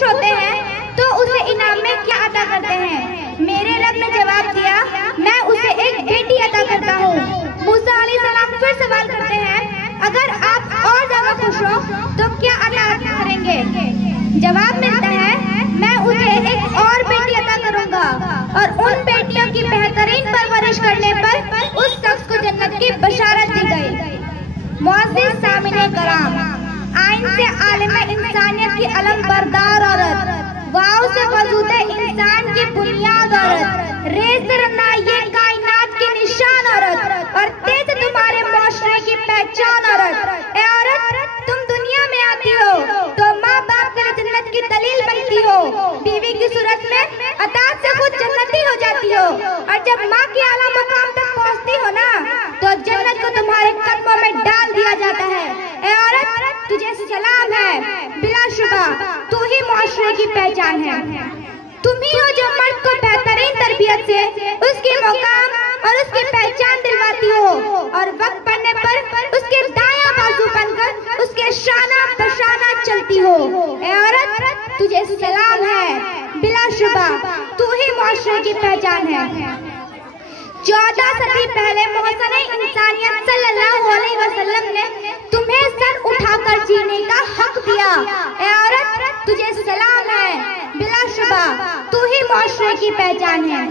खुश होते हैं तो उसे इनाम में क्या अता करते हैं? मेरे रब ने जवाब दिया, मैं उसे एक बेटी अता करता हूँ। मूसा अलैहिस्सलाम फिर सवाल करते हैं, अगर आप और ज्यादा खुश हो तो क्या अता करेंगे? जवाब मिलता है, मैं उसे एक और बेटी अता करूंगा और उन बेटियों की बेहतरीन परवरिश करने पर उस शख्स को जन्नत की बशारत दी गई। मुअज़्ज़िज़ सामिने कराम, आइन से आलिम इंसानियत की अलम बरदार औरत, वाव से वजूद इंसान की बुनियाद औरत, रे से रनाइए कायनात की निशान औरत और तेज तुम्हारे मुआशरे की पहचान औरत। ए औरत, तुम दुनिया में आती हो तो माँ बाप के लिए जन्नत की दलील बनती हो, बीवी की सूरत में अताअत से खुद जन्नती हो जाती हो और जब माँ के आला मुकाम तक पहुँचती हो ना तो जन्नत को तुम्हारे कदमों में डाल दिया जाता है। ए औरत, तुझे सलाम है, बिलाशुबा तू ही मुआशरे की पहचान है। तुम ही हो जो मर्द को बेहतरीन तरबियत से उसकी मुकाम और उसकी पहचान दिलवाती हो और वक्त पड़ने पर उसके दायां बाजू बनकर उसके शाना बशाना चलती हो। ए औरत, तुझे सलाम है, बिलाशुबा तू ही मुआशरे की पहचान है। 14 सदी पहले मोहसन इंसानियत सल्लल्लाहु अलैहि वसल्लम ने तुम्हें सर उठाकर जीने का हक दिया। ए औरत, तुझे सलाम है, बिलाशुबा तू ही मुआशरे की पहचान है।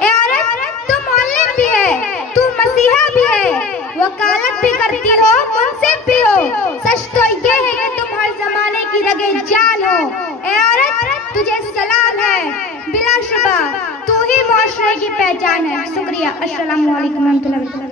ए औरत, तू मुअल्लिम भी है, तू मसीहा भी है, वकालत भी करती हो, मुंसिफ भी हो। सच तो ये है कि तुम हर जमाने की रगे जान हो। ए औरत, तुझे सलाम है, बिलाशुबा तू ही मुआशरे की पहचान है। शुक्रिया। अस्सलामु अलैकुम।